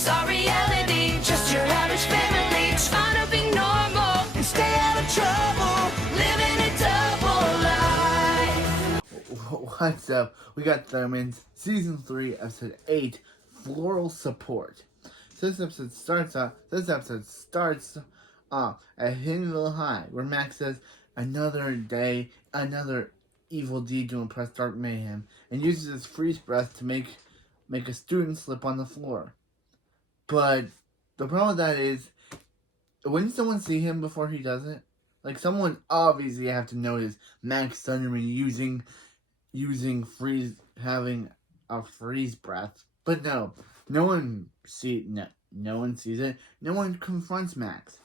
It's our reality, just your average family, trying to be normal and stay out of trouble, living a double life. What's up? We got Thundermans, Season 3, Episode 8, Floral Support. So this episode starts off at Hinnville High, where Max says, another day, another evil deed to impress Dark Mayhem, and uses his freeze breath to make a student slip on the floor. But the problem with that is, wouldn't someone see him before he does it? Like, someone obviously have to notice Max Thunderman having a freeze breath. But no one sees it. No one confronts Max.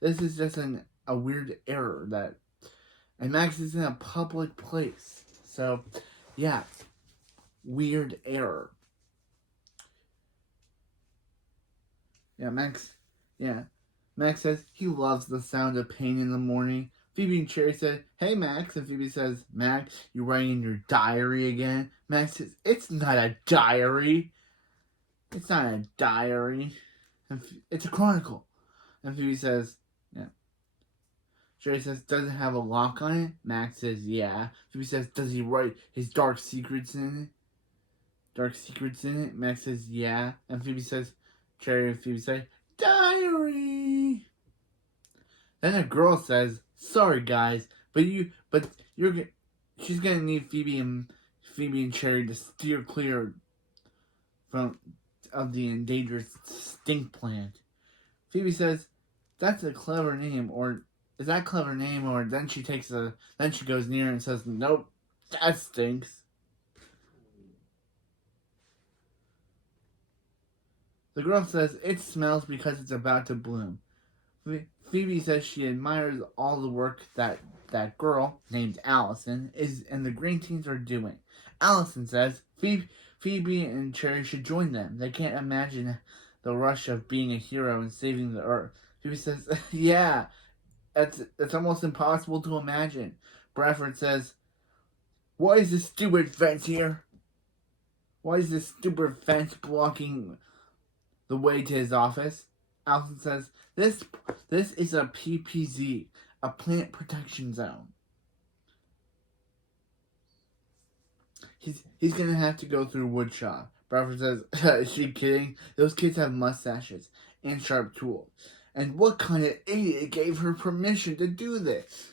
This is just a weird error and Max is in a public place. So, yeah, weird error. Max says he loves the sound of pain in the morning. Phoebe and Cherry said, "Hey, Max." And Phoebe says, "Max, you writing in your diary again?" Max says, "It's not a diary. It's not a diary. It's a chronicle." And Phoebe says, "Yeah." Cherry says, "Does it have a lock on it?" Max says, "Yeah." Phoebe says, "Does he write his dark secrets in it?" Max says, "Yeah." And Cherry and Phoebe say, "Diary." Then a girl says, "Sorry guys, she's gonna need Phoebe and Cherry to steer clear of the endangered stink plant." Phoebe says, "That's a clever name," or "Is that a clever name?" Or then she goes near and says, "Nope, that stinks." The girl says, "It smells because it's about to bloom." Phoebe says she admires all the work that girl, named Allison, and the Green Teens are doing. Allison says Phoebe and Cherry should join them. They can't imagine the rush of being a hero and saving the Earth. Phoebe says, "Yeah, that's almost impossible to imagine." Bradford says, "Why is this stupid fence here? Why is this stupid fence blocking the way to his office?" Allison says, This is a PPZ, a plant protection zone. He's gonna have to go through woodshop." Bradford says, "Is she kidding? Those kids have mustaches and sharp tools. And what kind of idiot gave her permission to do this?"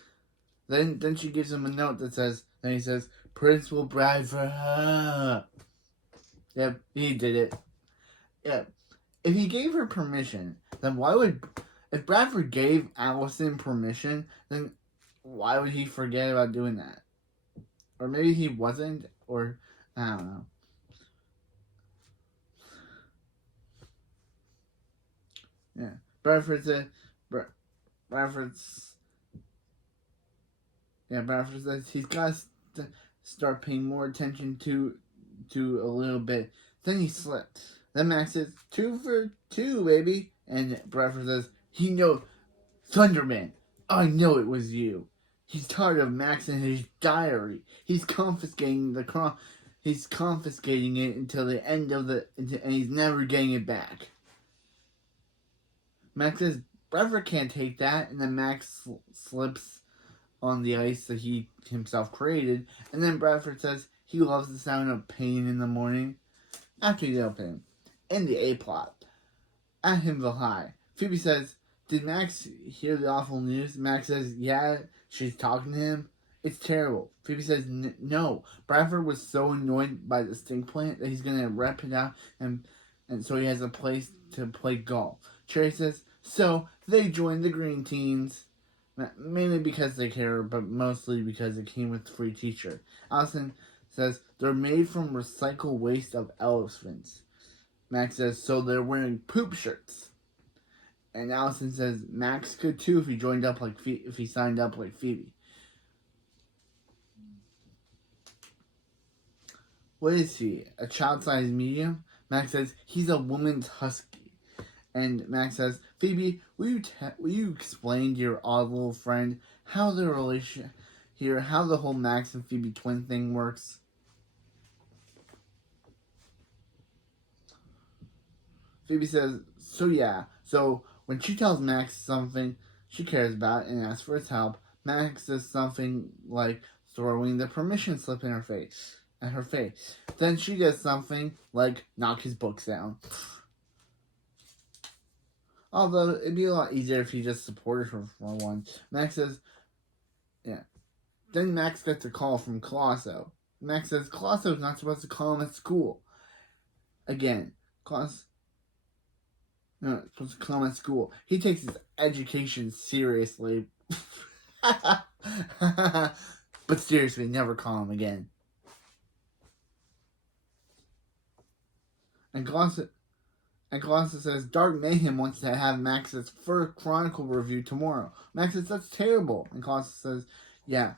Then she gives him a note he says, "Principal Bradford." Yep, he did it. Yep. If he gave her permission, then if Bradford gave Allison permission, then why would he forget about doing that? Or maybe he wasn't, or I don't know. Yeah. Bradford says he's got to start paying more attention to a little bit. Then he slipped. Then Max says, 2 for 2, baby. And Bradford says, "He knows, Thunderman, I know it was you." He's tired of Max and his diary. He's confiscating it until the end of and he's never getting it back. Max says, "Bradford can't take that." And then Max slips on the ice that he himself created. And then Bradford says he loves the sound of pain in the morning. After the opening, in the A-plot, at Hinnville High, Phoebe says, "Did Max hear the awful news?" Max says, "Yeah, she's talking to him. It's terrible." Phoebe says, "No, Bradford was so annoyed by the stink plant that he's going to rep it out and so he has a place to play golf." Cherry says, "So they joined the Green Teens." Mainly because they care, but mostly because it came with free t-shirt. Allison says, "They're made from recycled waste of elephants." Max says, "So they're wearing poop shirts." And Allison says, "Max could too if he signed up like Phoebe." What is he? A child-sized medium? Max says, "He's a woman's husky." And Max says, "Phoebe, will you explain to your odd little friend how the whole Max and Phoebe twin thing works?" Phoebe says, so yeah. So when she tells Max something she cares about and asks for his help, Max does something like throwing the permission slip in her face. At her face. Then she does something like knock his books down. Although it'd be a lot easier if he just supported her for once. Max says, yeah. Then Max gets a call from Colosso. Max says Colosso's not supposed to call him at school. Again, Colosso. No, supposed to call him at school. He takes his education seriously. But seriously, never call him again. And Colossus says Dark Mayhem wants to have Max's first Chronicle review tomorrow. Max says that's terrible. And Colossus says, yeah,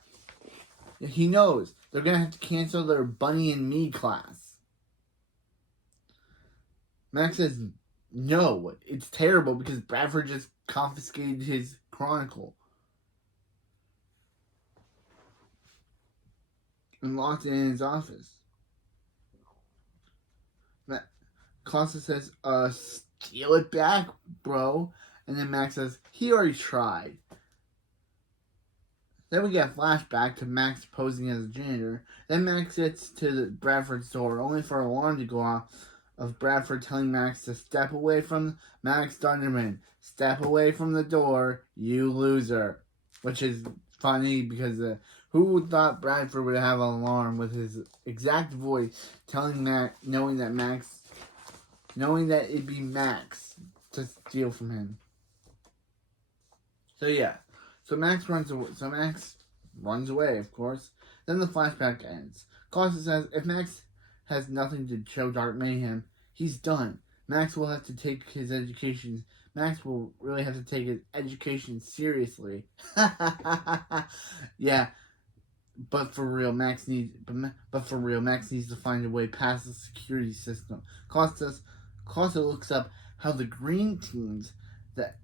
he knows. They're going to have to cancel their Bunny and Me class. Max says, no, it's terrible because Bradford just confiscated his Chronicle. And locked it in his office. Colossus says, steal it back, bro. And then Max says, he already tried. Then we get a flashback to Max posing as a janitor. Then Max gets to Bradford's door, only for an alarm to go off of Bradford telling Max to step away from Max Thunderman. Step away from the door, you loser. Which is funny because who thought Bradford would have an alarm with his exact voice telling Max, knowing that it'd be Max to steal from him. So yeah. So Max runs away, of course. Then the flashback ends. Colossus says if Max has nothing to show Dark Mayhem, he's done. Max will have to take his education. Max will really have to take his education seriously. Yeah. But for real, Max needs to find a way past the security system. Colossus looks up how the green teams that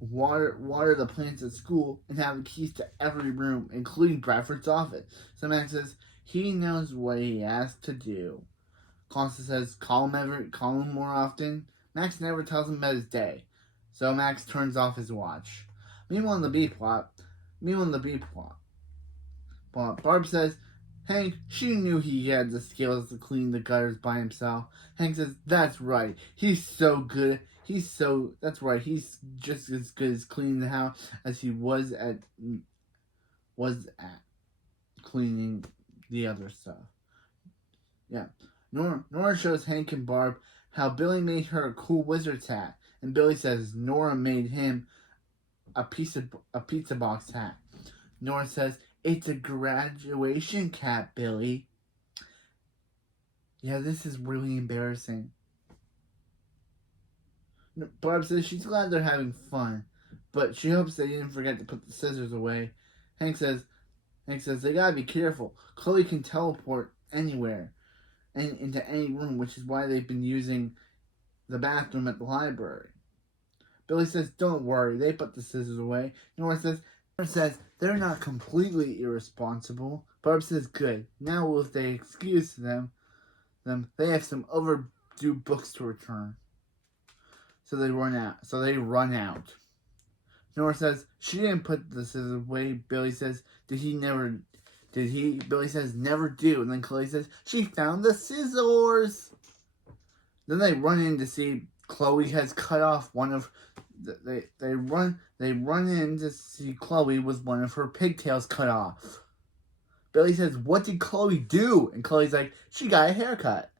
water the plants at school and have the keys to every room, including Bradford's office. So Max says he knows what he has to do. Colossus says call him more often. Max never tells him about his day, so Max turns off his watch. Meanwhile, in the B plot, Barb says Hank, she knew he had the skills to clean the gutters by himself. Hank says, that's right. He's just as good as cleaning the house as he was at cleaning the other stuff. Yeah. Nora shows Hank and Barb how Billy made her a cool wizard's hat. And Billy says Nora made him a pizza box hat. Nora says, it's a graduation cap, Billy. Yeah, this is really embarrassing. Barb says she's glad they're having fun, but she hopes they didn't forget to put the scissors away. Hank says they gotta be careful. Chloe can teleport anywhere and into any room, which is why they've been using the bathroom at the library. Billy says, don't worry, they put the scissors away. Nora says they're not completely irresponsible. Barb says, good. Now if they excuse them, they have some overdue books to return. So they run out. Nora says, she didn't put the scissors away. Billy says, Billy says, never do. And then Chloe says, she found the scissors. Then they run in to see Chloe has cut off one of they run in to see Chloe with one of her pigtails cut off. Billy says, what did Chloe do? And Chloe's like, she got a haircut.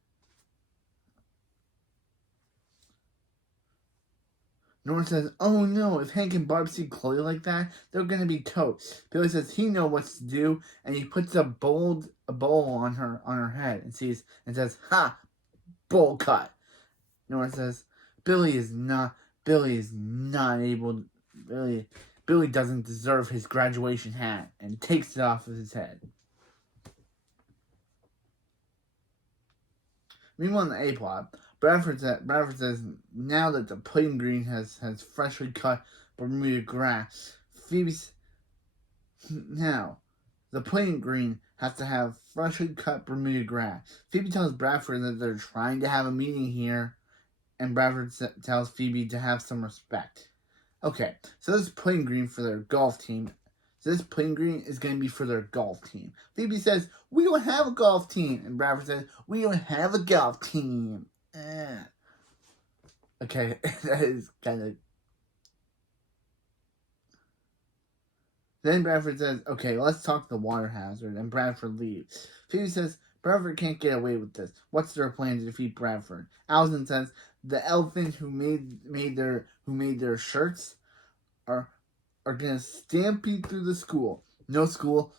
Nora says, oh no, if Hank and Barb see Chloe like that, they're gonna be toast. Billy says he knows what to do, and he puts a bowl on her head and says, ha, bowl cut. Nora says, Billy doesn't deserve his graduation hat, and takes it off of his head. Meanwhile, in the A plot, Bradford says now that the pudding green has freshly cut Bermuda grass, now the pudding green has to have freshly cut Bermuda grass. Phoebe tells Bradford that they're trying to have a meeting here and Bradford tells Phoebe to have some respect. Okay, so this is playing green for their golf team. So this playing green is going to be for their golf team. Phoebe says, "We don't have a golf team." And Bradford says, "We don't have a golf team." Okay, that is kind of... Then Bradford says, "Okay, let's talk the water hazard." And Bradford leaves. Phoebe says, "Bradford can't get away with this. What's their plan to defeat Bradford?" Allison says, "The elephant who made their shirts are gonna stampede through the school. No,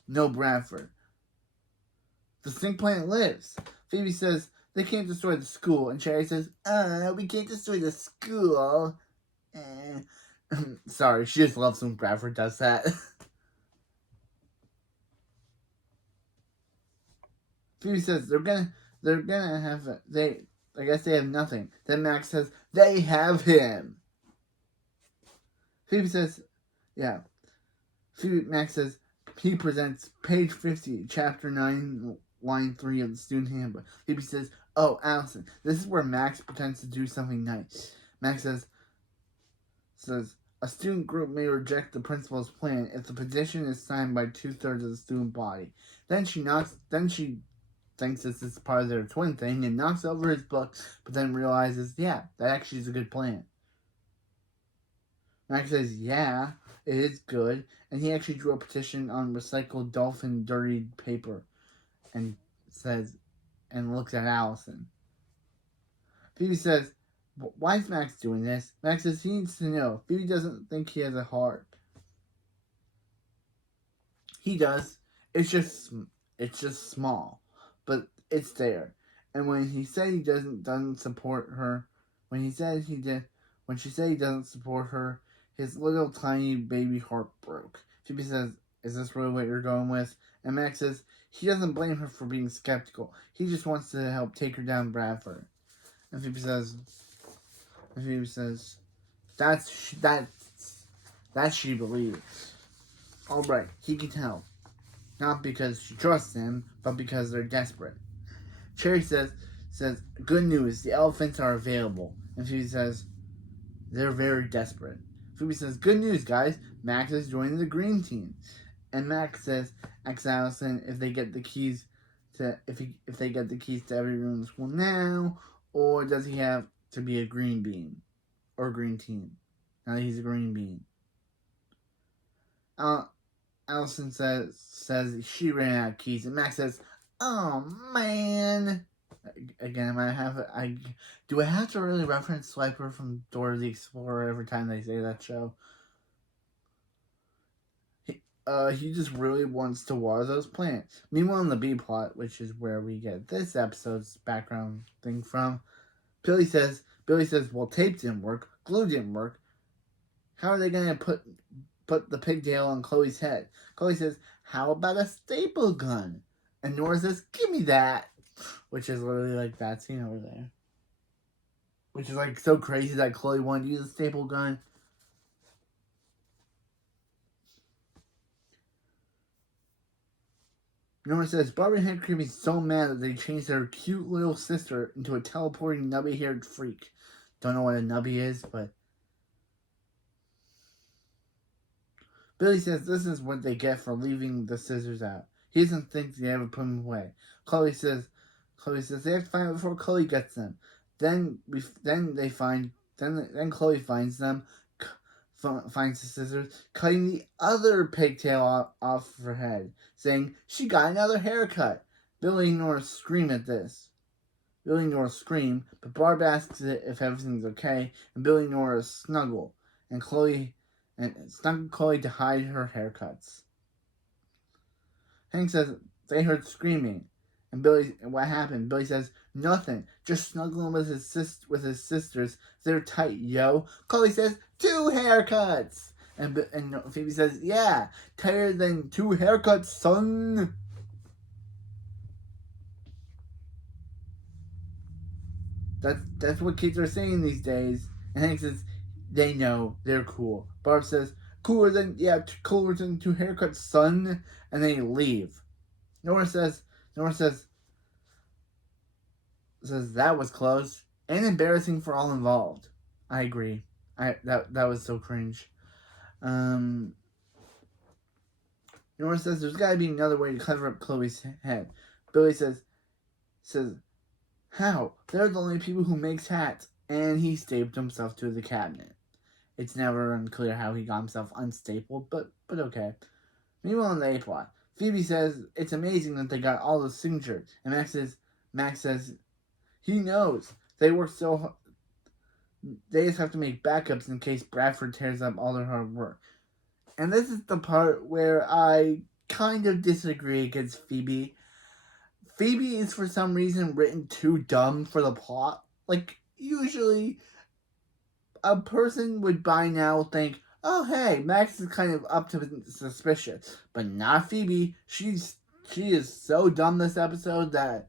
no Bradford. The stink plant lives." Phoebe says, "They can't destroy the school." And Cherry says, "We can't destroy the school." Sorry, she just loves when Bradford does that. Phoebe says they're gonna have I guess they have nothing. Then Max says they have him. Phoebe says, yeah. Max says he presents page 50, chapter 9, line 3 of the student handbook. Phoebe says, "Oh, Allison, this is where Max pretends to do something nice." Max says a student group may reject the principal's plan if the petition is signed by 2/3 of the student body. Then she thinks this is part of their twin thing and knocks over his book, but then realizes, yeah, that actually is a good plan. Max says, "Yeah, it is good," and he actually drew a petition on recycled dolphin dirtied paper, and looks at Allison. Phoebe says, "Why is Max doing this?" Max says he needs to know. Phoebe doesn't think he has a heart. He does. It's just small, but it's there. And when he said he doesn't support her, when she said he doesn't support her, his little tiny baby heart broke. Phoebe says, "Is this really what you're going with?" And Max says he doesn't blame her for being skeptical. He just wants to help take her down Bradford. And Phoebe says, that she believes. All right, he can help. Not because she trusts him, but because they're desperate. Cherry says, "Good news, the elephants are available." And Phoebe says, "They're very desperate." Phoebe says, "Good news, guys, Max is joining the green team." And Max asks Allison if they get the keys to every room in the school now, or does he have to be a green bean or green team? Now that he's a green bean. Allison says she ran out of keys, and Max says, "Oh man." Again, do I have to really reference Swiper from Dora the Explorer every time they say that show? He just really wants to water those plants. Meanwhile, in the B plot, which is where we get this episode's background thing from, Billy says, "Well, tape didn't work, glue didn't work. How are they gonna put the pigtail on Chloe's head?" Chloe says, "How about a staple gun?" And Nora says, "Give me that." Which is literally like that scene over there. Which is like so crazy that Chloe wanted to use a staple gun. Nora says, "Barbie and Hank are so mad that they changed their cute little sister into a teleporting nubby-haired freak." Don't know what a nubby is, but... Billy says this is what they get for leaving the scissors out. He doesn't think they ever put them away. Chloe says they have to find out before Chloe gets them. Then Chloe finds them, finds the scissors, cutting the other pigtail off her head, saying she got another haircut. Billy and Nora scream at this. Billy and Nora scream, but Barb asks if everything's okay, and Billy and Nora snuggle, and snuggle Chloe to hide her haircuts. Hank says they heard screaming, and what happened? Billy says nothing, just snuggling with his sisters. They're tight, yo. Chloe says 2 haircuts, and Phoebe says, "Yeah, tighter than 2 haircuts, son." That's what kids are saying these days. And Hank says they know, they're cool. Barb says cooler than 2 haircuts, son, and they leave. Nora says that was close. and embarrassing for all involved. I agree. That was so cringe. Nora says there's got to be another way to cover up Chloe's head. Billy says, how? They're the only people who makes hats. And he stapled himself to the cabinet. It's never unclear how he got himself unstapled, but okay. Meanwhile in the A plot, Phoebe says it's amazing that they got all the signatures. And Max says he knows. They work so hard. They just have to make backups in case Bradford tears up all their hard work. And this is the part where I kind of disagree against Phoebe. Phoebe is for some reason written too dumb for the plot. Like, usually a person would by now think, oh hey, Max is kind of up to suspicious. But not Phoebe. She is so dumb this episode that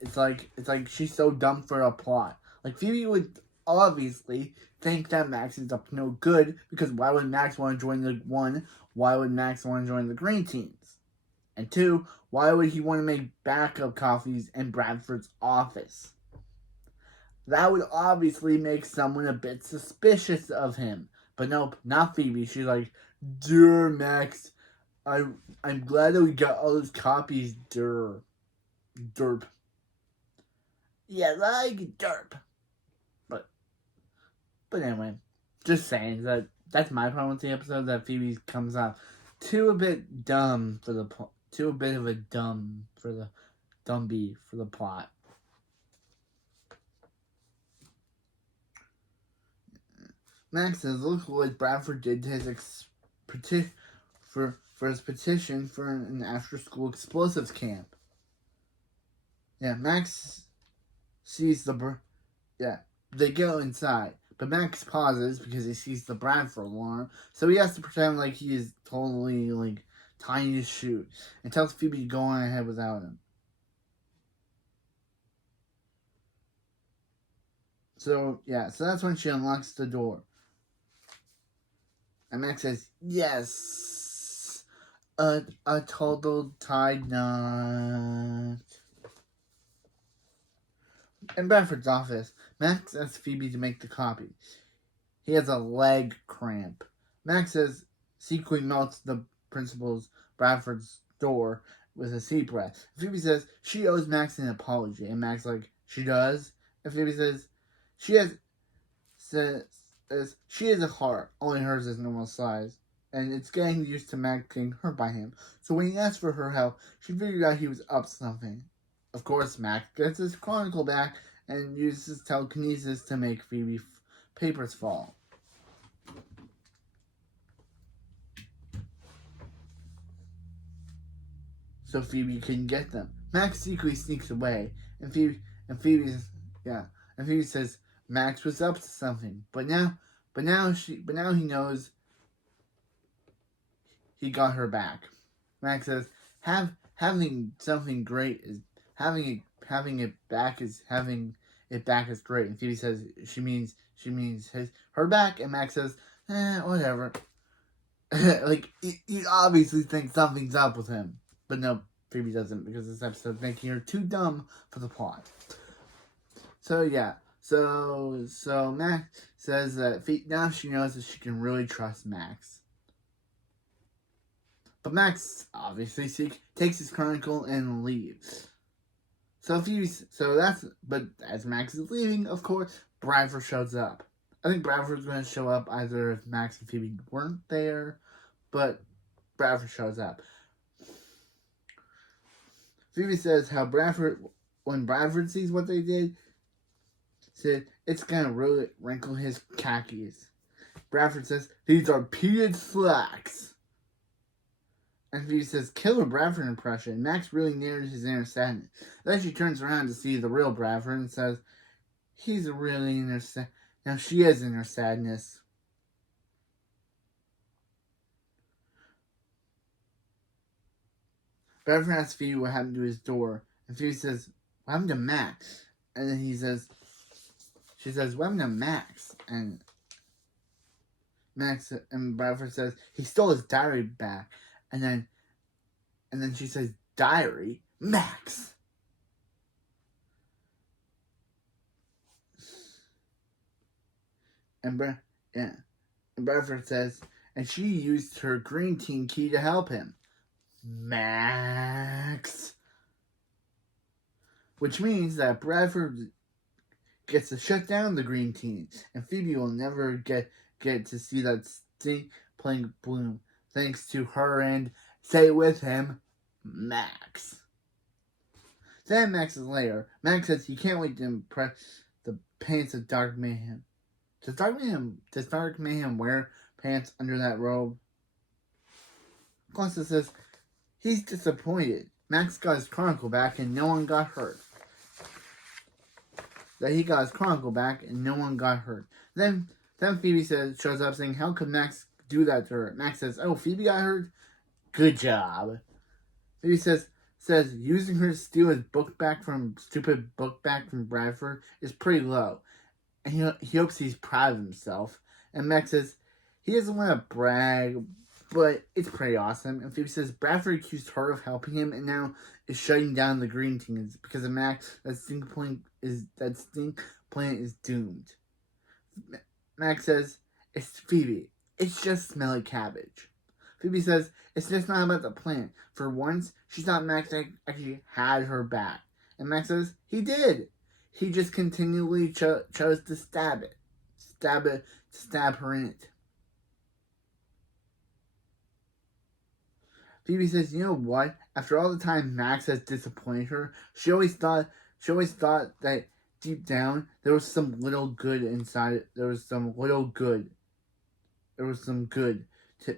it's like she's so dumb for a plot. Like, Phoebe would obviously think that Max is up to no good, because why would Max want to join why would Max want to join the green teams? And 2, why would he want to make backup copies in Bradford's office? That would obviously make someone a bit suspicious of him. But nope, not Phoebe. She's like, dear Max, I'm glad that we got all those copies, derp. Yeah, like derp. But anyway, just saying that's my problem with the episode, that Phoebe comes off too bit of a dumb for the dumbie for the plot. Max says, look what Bradford did to his for his petition for an after-school explosives camp. Yeah, Max sees they go inside. But Max pauses because he sees the Bradford alarm, so he has to pretend like he is totally, tying his shoe, and tells Phoebe to go on ahead without him. So that's when she unlocks the door. And Max says, yes, a total tied knot. In Bradford's office, Max asks Phoebe to make the copy. He has a leg cramp. Max says secretly melts the principal's Bradford's door with a sea breath. Phoebe says she owes Max an apology, and Max she does. And Phoebe says she has a heart, only hers is normal size, and it's getting used to Max getting hurt by him. So when he asked for her help, she figured out he was up to something. Of course, Max gets his chronicle back and uses telekinesis to make Phoebe papers fall. So Phoebe can get them. Max secretly sneaks away, and Phoebe says Max was up to something. But now he knows he got her back. Max says having something great is having it back is great. And Phoebe says she means her back, and Max says, whatever. You obviously think something's up with him. But no, Phoebe doesn't, because this episode's making her too dumb for the plot. So Max says that now she knows that she can really trust Max. But Max obviously takes his chronicle and leaves. But as Max is leaving, of course, Bradford shows up. I think Bradford's going to show up either if Max and Phoebe weren't there, but Bradford shows up. Phoebe says how when Bradford sees what they did, said it's going to really wrinkle his khakis. Bradford says, these are pleated slacks. And Phoebe says, killer Bradford impression. Max really narrowed his inner sadness. Then she turns around to see the real Bradford and says, he's really in her sadness. Now she is in her sadness. Bradford asks Phoebe what happened to his door. And Phoebe says, what happened to Max? And then she says, what happened to Max? And Bradford says, he stole his diary back. And then she says, diary? Max! And yeah. And Bradford says, and she used her green team key to help him. Max. Which means that Bradford gets to shut down the green team, and Phoebe will never get to see that stink playing bloom, thanks to her and, say it with him, Max. Then Max is later. Max says he can't wait to impress the pants of Dark Mayhem. Does Dark Mayhem wear pants under that robe? Costa says he's disappointed. Max got his chronicle back and no one got hurt. Then Phoebe shows up saying, how could Max do that to her? Max says, oh, Phoebe got hurt? Good job. Phoebe says using her to steal his stupid book back from Bradford is pretty low. And he hopes he's proud of himself. And Max says he doesn't want to brag, but it's pretty awesome. And Phoebe says Bradford accused her of helping him and now is shutting down the green team because of Max. That stink plant is doomed. Max says it's Phoebe. It's just smelly cabbage. Phoebe says it's just not about the plant. For once, she thought Max actually had her back. And Max says he did. He just continually chose to stab her in it. Phoebe says, you know what? After all the time Max has disappointed her, she always thought that deep down there was some little good inside it. There was some good.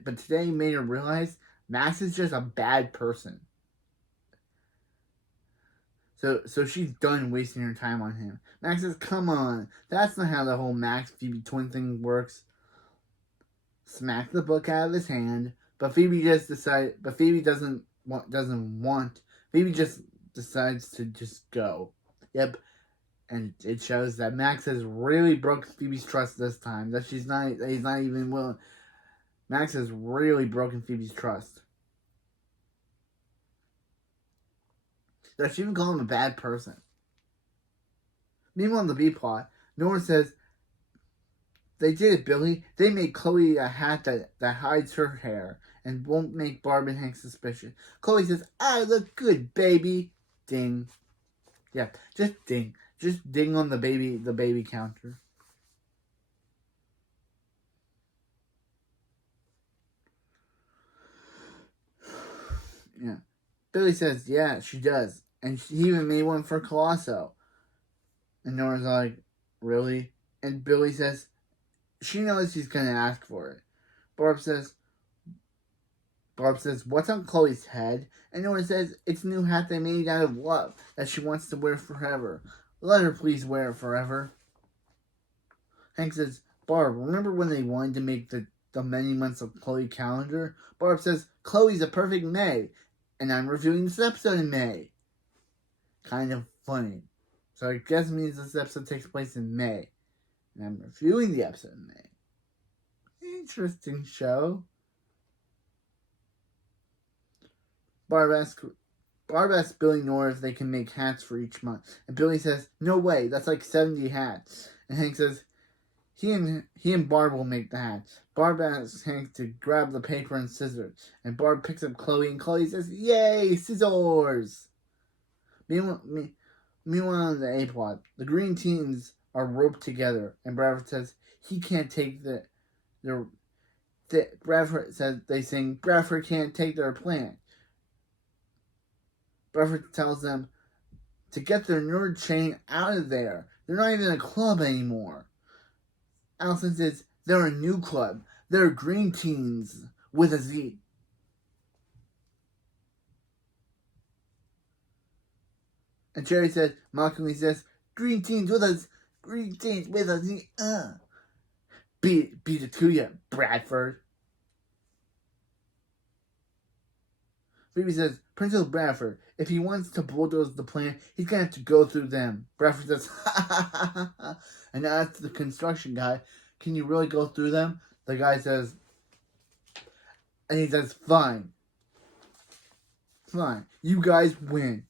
But today made her realize Max is just a bad person. So she's done wasting her time on him. Max says, come on. That's not how the whole Max-Phoebe twin thing works. Smack the book out of his hand. But Phoebe just decides to just go. Yep. And it shows that Max has really broken Phoebe's trust this time. That he's not even willing. Max has really broken Phoebe's trust. That she even called him a bad person. Meanwhile, in the B plot, Nora says, they did it, Billy. They made Chloe a hat that hides her hair and won't make Barb and Hank suspicious. Chloe says, I look good, baby. Ding. Yeah, just ding. Just ding on the baby counter. Yeah. Billy says, yeah, she does. And she even made one for Colosso. And Nora's like, really? And Billy says, she knows he's going to ask for it. Barb says, what's on Chloe's head? And Nora says, it's a new hat they made out of love that she wants to wear forever. Let her please wear it forever. Hank says, Barb, remember when they wanted to make the many months of Chloe calendar? Barb says, Chloe's a perfect May. And I'm reviewing this episode in May. Kind of funny. So I guess it means this episode takes place in May. And I'm reviewing the episode in May. Interesting show. Barb asks Billy and Nora if they can make hats for each month. And Billy says, no way, that's like 70 hats. And Hank says, he and Barb will make the hats. Barb asks Hank to grab the paper and scissors. And Barb picks up Chloe, and Chloe says, yay, scissors! Meanwhile, in the A-plot, the green teens are roped together. And Bradford says, he can't take Bradford says, they sing, Bradford can't take their plant. Bradford tells them to get their nerd chain out of there. They're not even a club anymore. Allison says, they're a new club. They're green teens with a Z. And Jerry mockingly says, green teens with a Z. Beat it to you, Bradford. Phoebe says, Principal Bradford, if he wants to bulldoze the plant, he's going to have to go through them. Bradford says, ha ha ha ha. And asks the construction guy, can you really go through them? The guy says, and he says, fine. Fine. You guys win.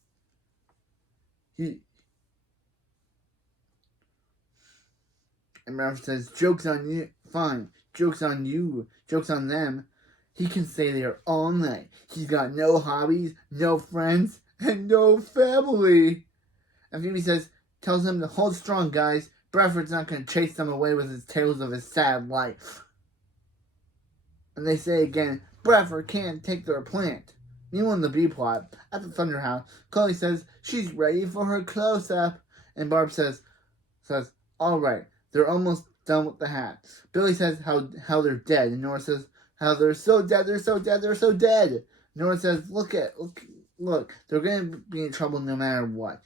And Bradford says, joke's on you. Fine. Joke's on you. Joke's on them. He can stay there all night. He's got no hobbies, no friends, and no family. And Phoebe tells him to hold strong, guys. Bradford's not going to chase them away with his tales of his sad life. And they say again, Bradford can't take their plant. Meanwhile, in the B plot, at the Thunder House, Chloe says she's ready for her close-up. And Barb says, all right, they're almost done with the hat. Billy says how they're dead. And Nora says how they're so dead, they're so dead, they're so dead. Nora says, look, they're going to be in trouble no matter what.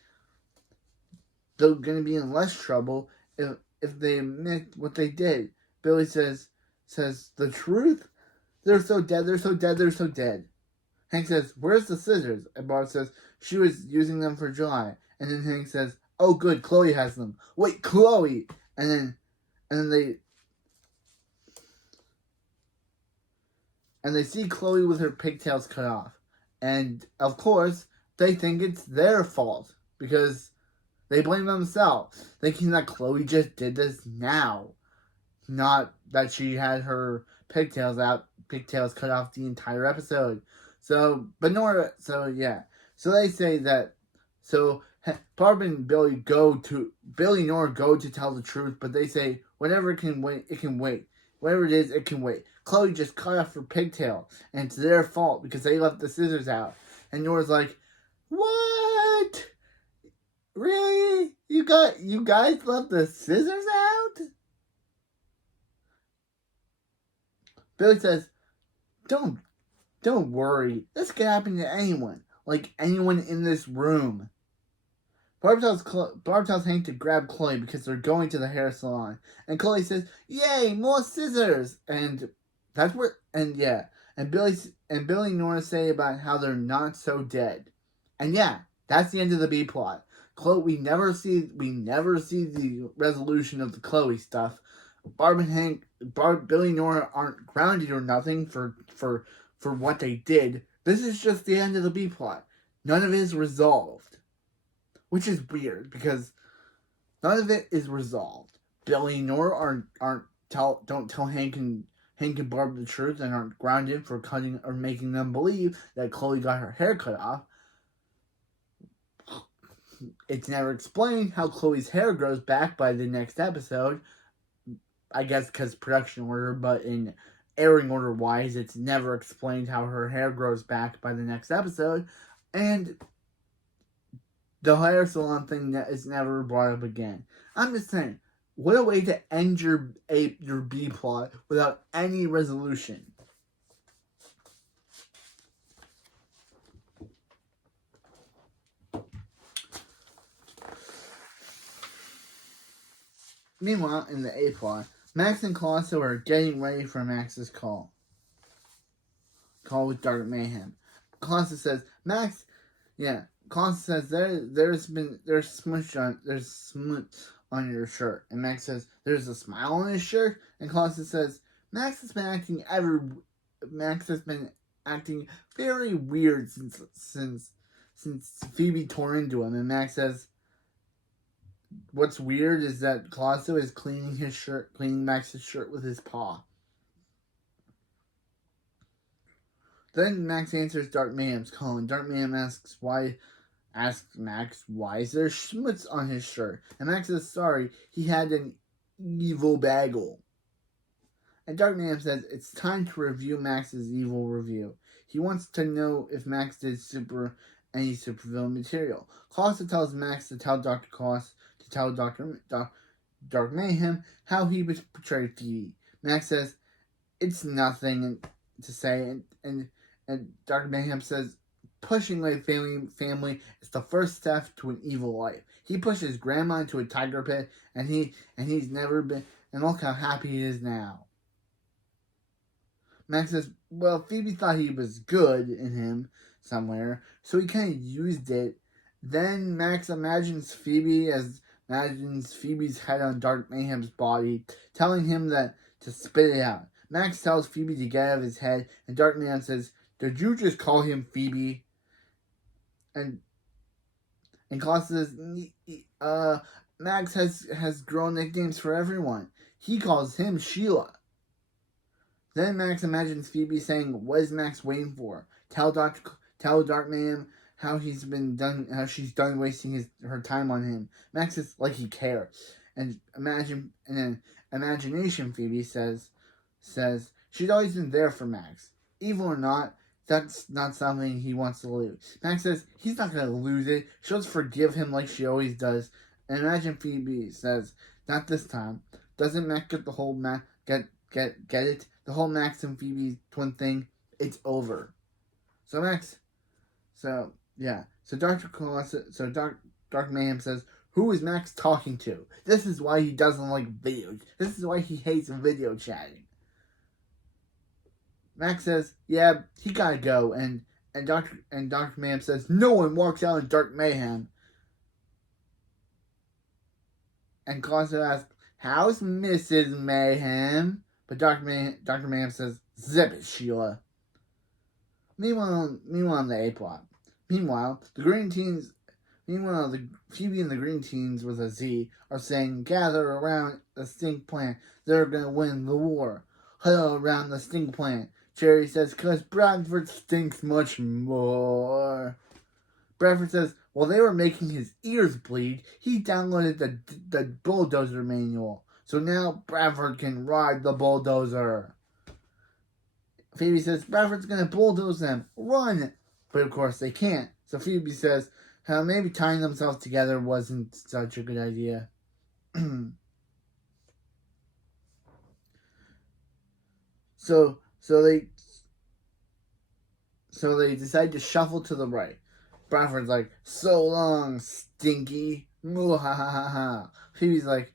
They're going to be in less trouble if they admit what they did. Billy says the truth? They're so dead, they're so dead, they're so dead. Hank says, where's the scissors? And Barb says, she was using them for July. And then Hank says, oh good, Chloe has them. Wait, Chloe! And then they see Chloe with her pigtails cut off. And, of course, they think it's their fault. Because they blame themselves. Thinking that Chloe just did this now. Not that she had her pigtails cut off the entire episode. So they say that, Barb and Billy and Nora go to tell the truth, but they say, whatever can wait, it can wait. Whatever it is, it can wait. Chloe just cut off her pigtail, and it's their fault because they left the scissors out. And Nora's like, what? Really? You guys left the scissors out? Billy says, Don't worry. This can happen to anyone. Like anyone in this room. Barb tells Hank to grab Chloe because they're going to the hair salon. And Chloe says, yay, more scissors! And Billy and Nora say about how they're not so dead. And yeah, that's the end of the B plot. We never see the resolution of the Chloe stuff. Billy and Nora aren't grounded or nothing for what they did. This is just the end of the B plot. None of it is resolved. Which is weird because none of it is resolved. Billy and Nora don't tell Hank and Barb the truth and aren't grounded for cutting or making them believe that Chloe got her hair cut off. It's never explained how Chloe's hair grows back by the next episode. I guess because production order, but in airing order wise, it's never explained how her hair grows back by the next episode. And the hair salon thing that is never brought up again. I'm just saying, what a way to end your B plot without any resolution. Meanwhile, in the A plot, Max and Colosso are getting ready for Max's call with Dark Mayhem. Colosso says, Colosso says there's smush on your shirt. And Max says, there's a smile on his shirt? And Colosso says, Max has been acting very weird since Phoebe tore into him. And Max says, what's weird is that Colosso is cleaning Max's shirt with his paw. Then Max answers Dark Mayhem's call, and Dark Mayhem asks Max, why is there schmutz on his shirt? And Max says, sorry, he had an evil bagel. And Dark Mayhem says, it's time to review Max's evil review. He wants to know if Max did any supervillain material. Colosso tells Max to tell Dark Mayhem how he was portrayed Phoebe. Max says, it's nothing to say, and Dark Mayhem says, pushing away family is the first step to an evil life. He pushed his grandma into a tiger pit, and he's never been, and look how happy he is now. Max says, well, Phoebe thought he was good in him somewhere, so he kind of used it. Then Max imagines Phoebe's head on Dark Mayhem's body, telling him that to spit it out. Max tells Phoebe to get out of his head, and Dark Mayhem says, did you just call him Phoebe? And Colosso says, Max has grown nicknames for everyone. He calls him Sheila. Then Max imagines Phoebe saying, "What is Max waiting for? Tell Dark Man how she's done wasting her time on him." Max is like he cares. And then imagination Phoebe says she's always been there for Max. Evil or not, that's not something he wants to lose. Max says he's not gonna lose it. She'll just forgive him like she always does. And imagine Phoebe says, "Not this time." Doesn't Max get the whole get it? The whole Max and Phoebe twin thing, it's over. So Dark Mayhem says, "Who is Max talking to? This is why he doesn't like videos. This is why he hates video chatting." Max says, "Yeah, he gotta go," and Dark Mayhem says, "No one walks out in Dark Mayhem." And Colosso asks, "How's Mrs. Mayhem?" But Dr. Mayhem says, "Zip it, Sheila." Meanwhile, in the A plot. Meanwhile, the Phoebe and the Green Teens with a Z are saying, "Gather around the stink plant. They're gonna win the war. Huddle around the stink plant." Jerry says, "'Cause Bradford stinks much more." Bradford says, while they were making his ears bleed, he downloaded the bulldozer manual. So now Bradford can ride the bulldozer. Phoebe says, "Bradford's gonna bulldoze them. Run!" But of course they can't. So Phoebe says, maybe tying themselves together wasn't such a good idea. So they decide to shuffle to the right. Bradford's like, "So long, Stinky." Muhahaha. Phoebe's like,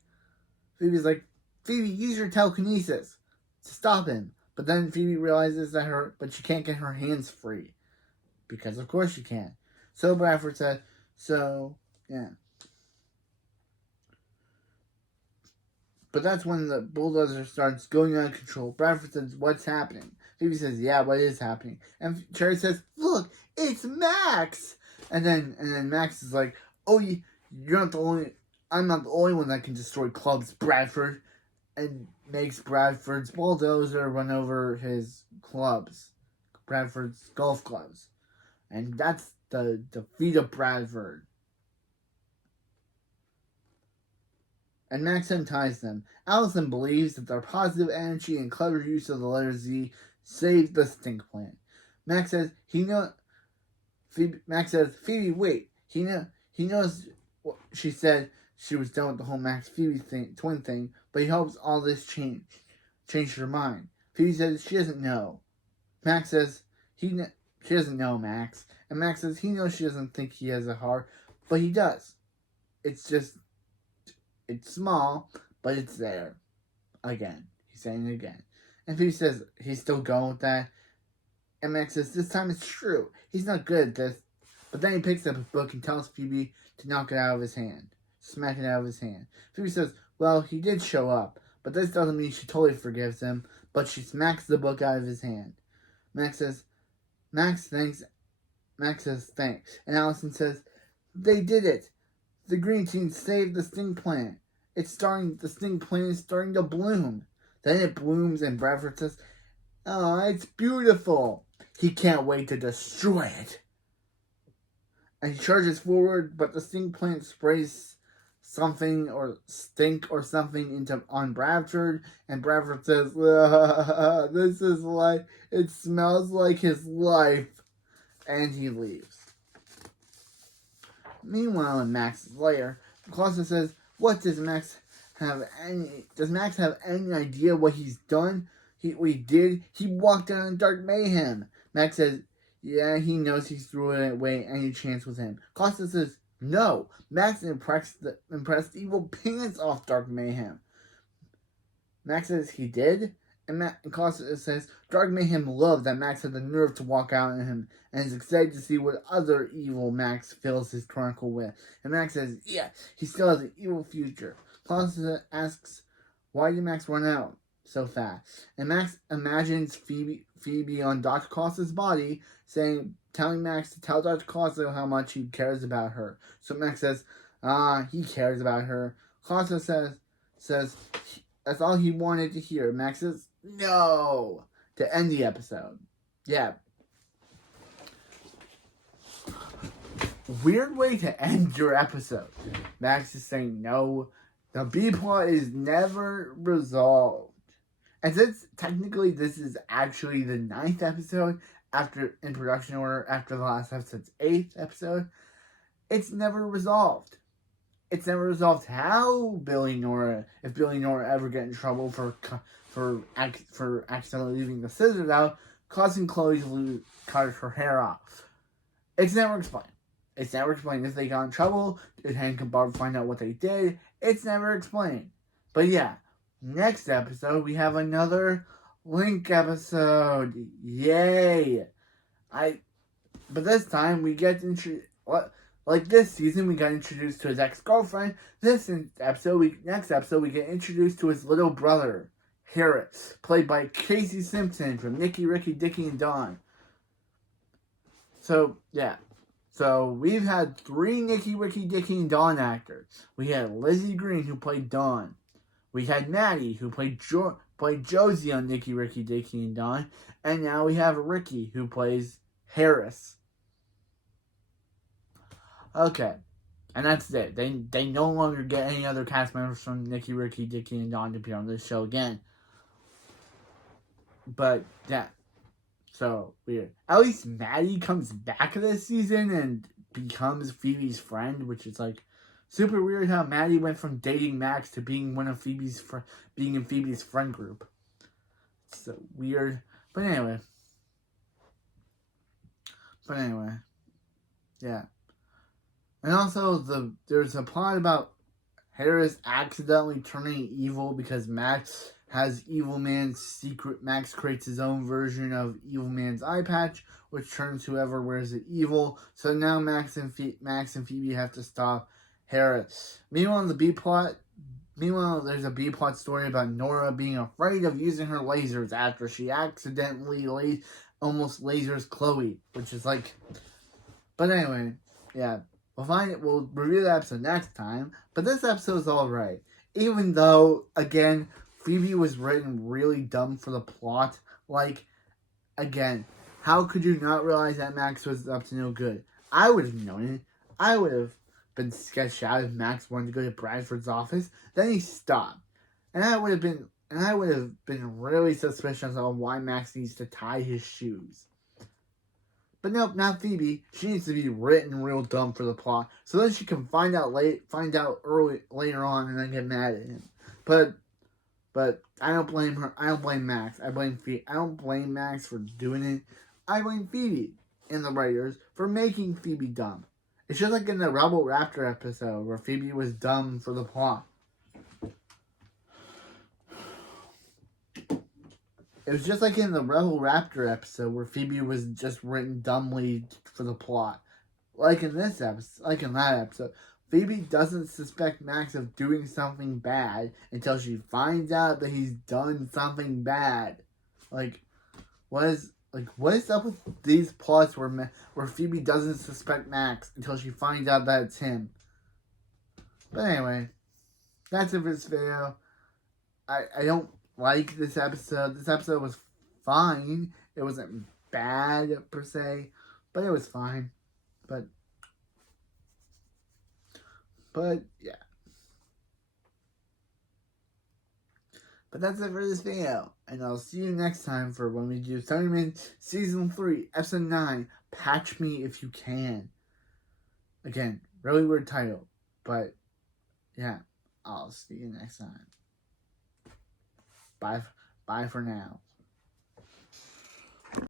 "Phoebe, use your telekinesis to stop him." But then Phoebe realizes but she can't get her hands free. Because of course she can't. So Bradford said, yeah. But that's when the bulldozer starts going out of control. Bradford says, "What's happening?" Phoebe says, "Yeah, what is happening?" And Cherry says, "Look, it's Max!" And then Max is like, "Oh, I'm not the only one that can destroy clubs, Bradford." And makes Bradford's bulldozer run over his clubs. Bradford's golf clubs. And that's the defeat of Bradford. And Max unties them. Allison believes that their positive energy and clever use of the letter Z saved the stink plant. Max says, "Phoebe, wait. He knows she said she was done with the whole Max Phoebe twin thing, but he hopes all this changed her mind." Phoebe says she doesn't know. Max says she doesn't know Max. And Max says he knows she doesn't think he has a heart, but he does. It's small, but it's there. Again. He's saying it again. And Phoebe says he's still going with that. And Max says this time it's true. He's not good at this. But then he picks up a book and tells Phoebe to knock it out of his hand. Smack it out of his hand. Phoebe says, well, he did show up. But this doesn't mean she totally forgives him. But she smacks the book out of his hand. Max says thanks. And Allison says, they did it. The Green Teens saved the stink plant. The stink plant is starting to bloom. Then it blooms and Bradford says, "Oh, it's beautiful." He can't wait to destroy it. And he charges forward, but the stink plant sprays something or stink or something on Bradford, and Bradford says, "This is like, it smells like his life," and he leaves. Meanwhile, in Max's lair, Clausen says, does Max have any idea what he's done? What he did? He walked out in dark mayhem. Max says, yeah, he knows he threw away any chance with him. Clausen says, no, Max impressed evil pants off dark mayhem. Max says he did, and Clausen says dark mayhem loved that Max had the nerve to walk out on him, and is excited to see what other evil Max fills his chronicle with. And Max says, yeah, he still has an evil future. Clausen asks, why did Max run out so fast? And Max imagines Phoebe on Dr. Clausen's body, telling Max to tell Dr. Clausen how much he cares about her. So Max says, He cares about her. Claudia says that's all he wanted to hear. Max says, no, to end the episode. Yeah. Weird way to end your episode. Max is saying no. The B plot is never resolved. And since technically this is actually the 9th episode in production order after the last episode's 8th episode, it's never resolved. It's never resolved how if Billy Nora ever get in trouble for accidentally leaving the scissors out, causing Chloe to cut her hair off. It's never explained. It's never explained if they got in trouble. Did Hank and Barb find out what they did? It's never explained. But yeah, next episode we have another Link episode. Yay! But this time we get like this season we got introduced to his ex-girlfriend. Next episode we get introduced to his little brother, Harris, played by Casey Simpson from Nicky, Ricky, Dickie, and Dawn. So yeah. So we've had 3 Nicky, Ricky, Dickie, and Dawn actors. We had Lizzie Green, who played Dawn. We had Maddie, who played Josie on Nicky, Ricky, Dickie, and Dawn. And now we have Ricky, who plays Harris. Okay. And that's it. They no longer get any other cast members from Nicky, Ricky, Dickie, and Dawn to appear on this show again. But, yeah. So weird. At least Maddie comes back this season and becomes Phoebe's friend, which is like super weird how Maddie went from dating Max to being one of being in Phoebe's friend group. It's so weird. But anyway. Yeah. And also there's a plot about Harris accidentally turning evil because Max has Evil Man's secret. Max creates his own version of Evil Man's eye patch, which turns whoever wears it evil. So now Max and Phoebe have to stop Harris. Meanwhile, there's a B plot story about Nora being afraid of using her lasers after she accidentally almost lasers Chloe, which is like. But anyway, yeah, we'll review the episode next time. But this episode's all right, even though again, Phoebe was written really dumb for the plot. Like, again, how could you not realize that Max was up to no good? I would have known it. I would have been sketched out if Max wanted to go to Bradford's office. Then he stopped. And I would have been really suspicious of why Max needs to tie his shoes. But nope, not Phoebe. She needs to be written real dumb for the plot, so then she can find out later on and then get mad at him. But I don't blame her. I don't blame Max. I blame Phoebe. I don't blame Max for doing it. I blame Phoebe and the writers for making Phoebe dumb. It's just like in the Rebel Raptor episode where Phoebe was dumb for the plot. It was just like in the Rebel Raptor episode where Phoebe was just written dumbly for the plot. Like in that episode. Phoebe doesn't suspect Max of doing something bad until she finds out that he's done something bad. What is up with these plots where Phoebe doesn't suspect Max until she finds out that it's him? But anyway, that's it for this video. I don't like this episode. This episode was fine. It wasn't bad per se, but it was fine. But yeah. But that's it for this video. And I'll see you next time for when we do Thundermans Season 3, Episode 9, Patch Me If You Can. Again, really weird title. But yeah, I'll see you next time. Bye for now.